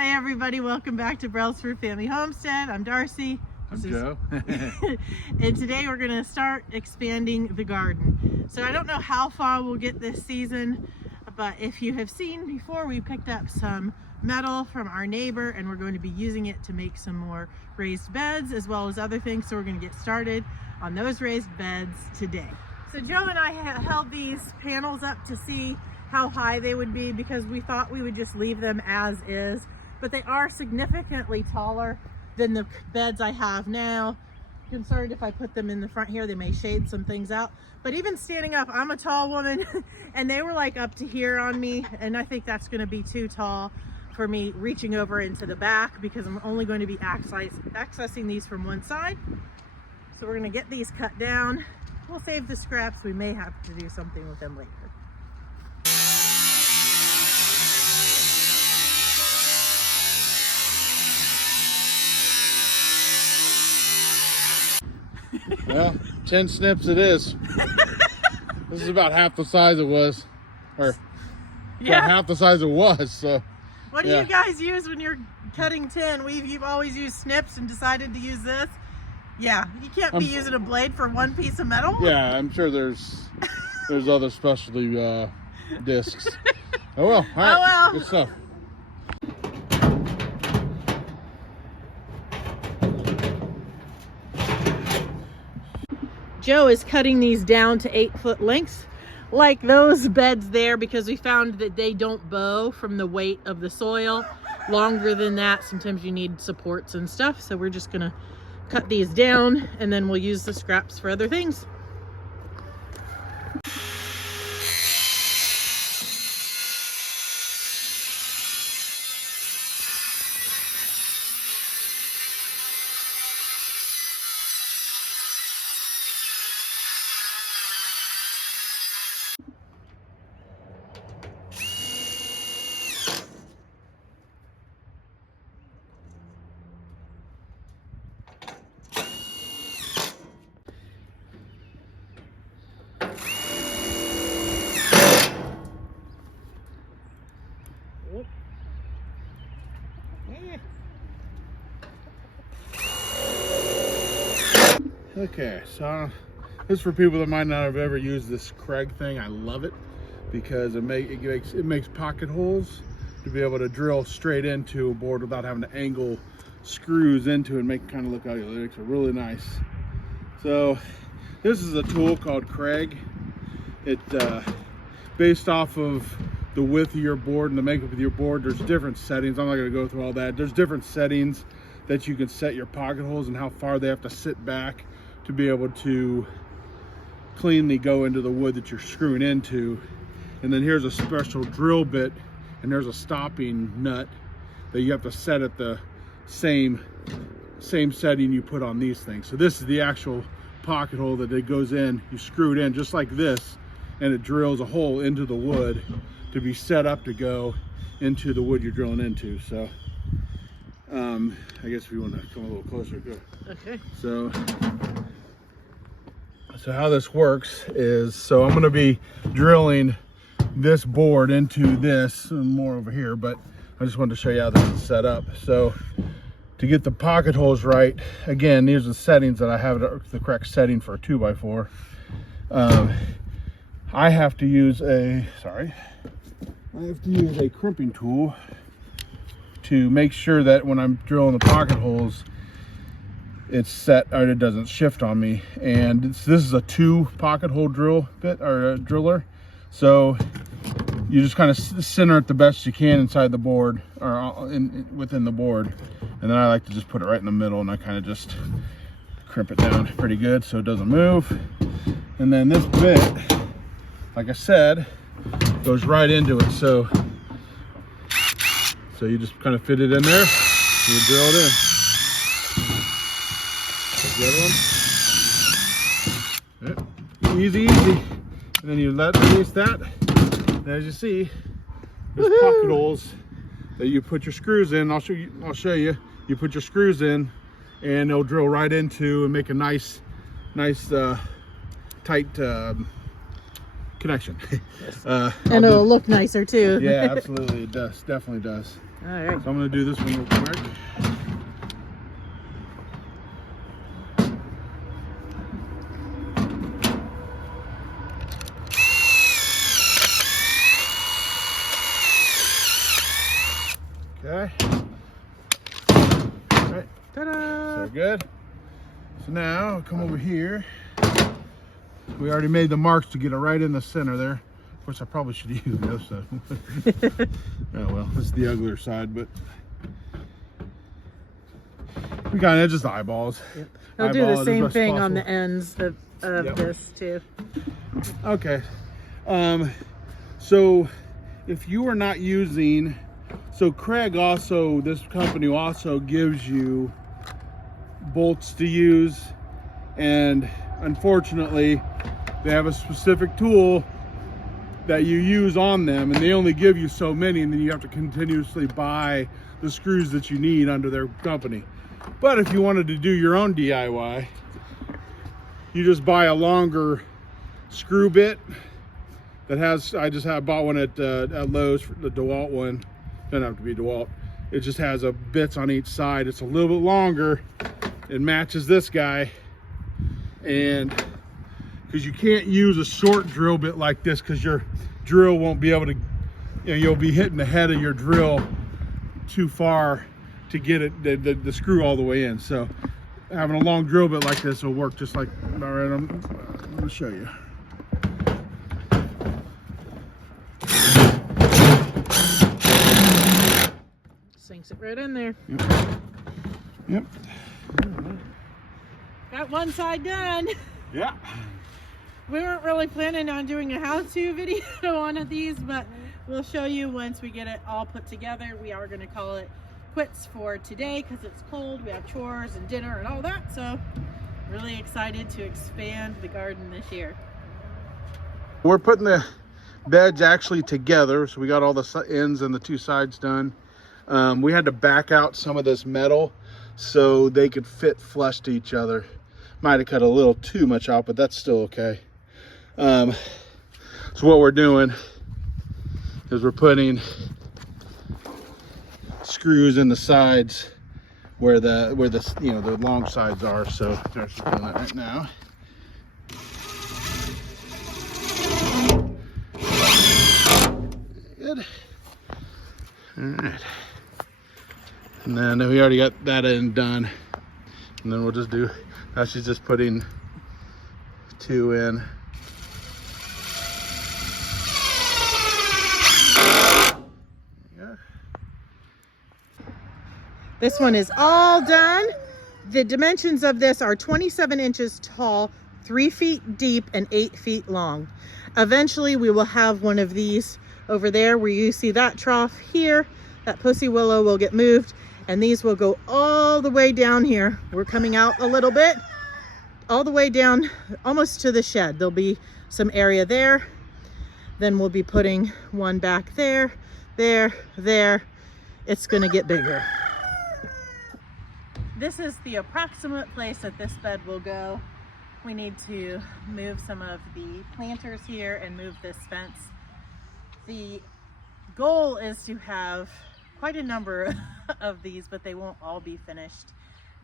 Hi everybody, welcome back to Brelsford Family Homestead. I'm Darcy. I'm Joe. And today we're going to start expanding the garden. So I don't know how far we'll get this season, but if you have seen before, we picked up some metal from our neighbor and we're going to be using it to make some more raised beds as well as other things. So we're going to get started on those raised beds today. So Joe and I held these panels up to see how high they would be because we thought we would just leave them as is, but they are significantly taller than the beds I have now. Concerned if I put them in the front here, they may shade some things out. But even standing up, I'm a tall woman and they were like up to here on me, and I think that's going to be too tall for me reaching over into the back because I'm only going to be accessing these from one side. So we're going to get these cut down. We'll save the scraps. We may have to do something with them later. Well, 10 snips it is. This is about half the size it was. Or yeah, half the size it was. So what do you guys use when you're cutting tin? You've always used snips and decided to use this. Yeah, you can't be using a blade for one piece of metal. Yeah, I'm sure there's other specialty discs. Oh well. All right. Oh well. Good stuff. Joe is cutting these down to 8-foot lengths like those beds there because we found that they don't bow from the weight of the soil. Longer than that, sometimes you need supports and stuff. So we're just gonna cut these down and then we'll use the scraps for other things. Okay, so this is for people that might not have ever used this Craig thing. I love it because it makes pocket holes to be able to drill straight into a board without having to angle screws into it and make it kind of look ugly. It makes it really nice. So this is a tool called Craig. It based off of the width of your board and the makeup of your board. There's different settings. I'm not going to go through all that. There's different settings that you can set your pocket holes and how far they have to sit back to be able to cleanly go into the wood that you're screwing into. And then here's a special drill bit and there's a stopping nut that you have to set at the same setting you put on these things. So this is the actual pocket hole that it goes in. You screw it in just like this and it drills a hole into the wood to be set up to go into the wood you're drilling into. So I guess if you want to come a little closer, go. Okay. So how this works is, so I'm going to be drilling this board into this, and more over here, but I just wanted to show you how this is set up. So to get the pocket holes right, again, these are the settings that I have, the correct setting for a 2x4. I have to use a crimping tool to make sure that when I'm drilling the pocket holes, it's set or it doesn't shift on me. And this is a 2 pocket hole drill bit or a driller. So you just kind of center it the best you can inside the board or within the board. And then I like to just put it right in the middle and I kind of just crimp it down pretty good so it doesn't move. And then this bit, like I said, goes right into it. So you just kind of fit it in there, you drill it in. The other one. Yep. Easy. And then you release that. And as you see, there's pocket holes that you put your screws in. I'll show you. You put your screws in and they'll drill right into and make a nice tight connection. And it'll look nicer too. Yeah, absolutely. It does. Definitely does. All right. So I'm going to do this one real quick. Okay. All right. Ta-da! So good. So now I'll come over here. We already made the marks to get it right in the center there. Of course, I probably should use the other side. Oh well, this is the uglier side, but we got it, just eyeballs. Yep. I'll do the same thing on the possible. ends of this too. Okay. So if you are not using, so Craig also, this company also gives you bolts to use, and unfortunately they have a specific tool that you use on them, and they only give you so many, and then you have to continuously buy the screws that you need under their company. But if you wanted to do your own DIY, you just buy a longer screw bit that has, I bought one at Lowe's, the DeWalt one. Doesn't have to be DeWalt. It just has bits on each side. It's a little bit longer. It matches this guy, and because you can't use a short drill bit like this, because your drill won't be able to, you'll be hitting the head of your drill too far to get it the screw all the way in. So having a long drill bit like this will work just like, all right, I'm going to show you. Sinks it right in there. Yep. Got one side done. Yeah. We weren't really planning on doing a how-to video on one of these, but we'll show you once we get it all put together. We are going to call it quits for today because it's cold. We have chores and dinner and all that, so really excited to expand the garden this year. We're putting the beds actually together, so we got all the ends and the two sides done. We had to back out some of this metal so they could fit flush to each other. Might have cut a little too much out, but that's still okay. So what we're doing is we're putting screws in the sides where the the long sides are. So they're actually doing that right now. Good. All right. And then we already got that end done. And then we'll just do, now she's just putting two in. Yeah. This one is all done. The dimensions of this are 27 inches tall, 3 feet deep, and 8 feet long. Eventually we will have one of these over there where you see that trough here. That pussy willow will get moved, and these will go all the way down here. We're coming out a little bit, all the way down almost to the shed. There'll be some area there. Then we'll be putting one back there, there, there. It's gonna get bigger. This is the approximate place that this bed will go. We need to move some of the planters here and move this fence. The goal is to have quite a number of these, but they won't all be finished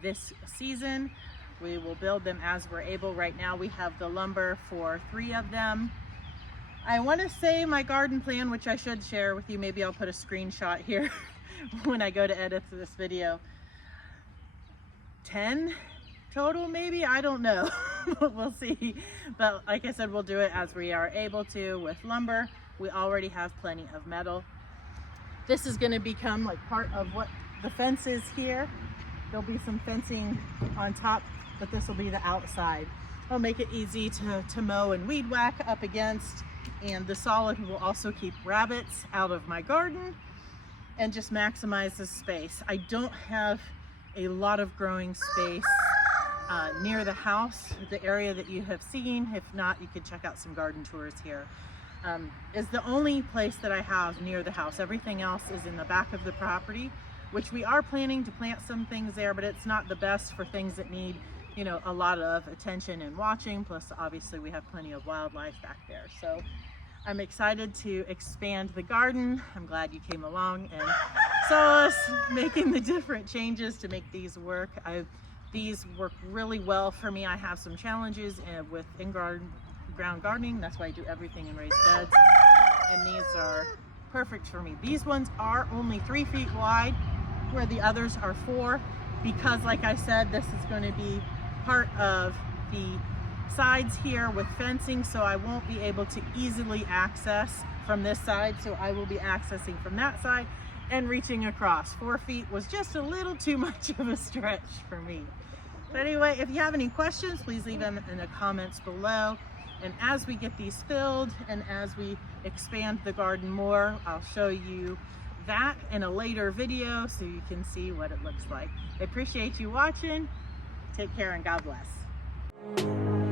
this season. We will build them as we're able. Right now we have the lumber for 3 of them. I want to say my garden plan, which I should share with you, maybe I'll put a screenshot here when I go to edit this video. 10 total maybe, I don't know. We'll see, but like I said, we'll do it as we are able to with lumber. We already have plenty of metal. This is going to become like part of what the fence is here. There'll be some fencing on top, but this will be the outside. It'll make it easy to mow and weed whack up against, and the solid will also keep rabbits out of my garden and just maximize the space. I don't have a lot of growing space near the house. The area that you have seen, if not, you could check out some garden tours here. Is the only place that I have near the house. Everything else is in the back of the property, which we are planning to plant some things there, but it's not the best for things that need, you know, a lot of attention and watching. Plus, obviously, we have plenty of wildlife back there. So I'm excited to expand the garden. I'm glad you came along and saw us making the different changes to make these work. These work really well for me. I have some challenges with in-ground gardening. That's why I do everything in raised beds. And these are perfect for me. These ones are only 3 feet wide, where the others are 4, because like I said, this is going to be part of the sides here with fencing, so I won't be able to easily access from this side, so I will be accessing from that side and reaching across. 4 feet was just a little too much of a stretch for me. But anyway, if you have any questions, please leave them in the comments below. And as we get these filled and as we expand the garden more, I'll show you that in a later video so you can see what it looks like. I appreciate you watching. Take care and God bless.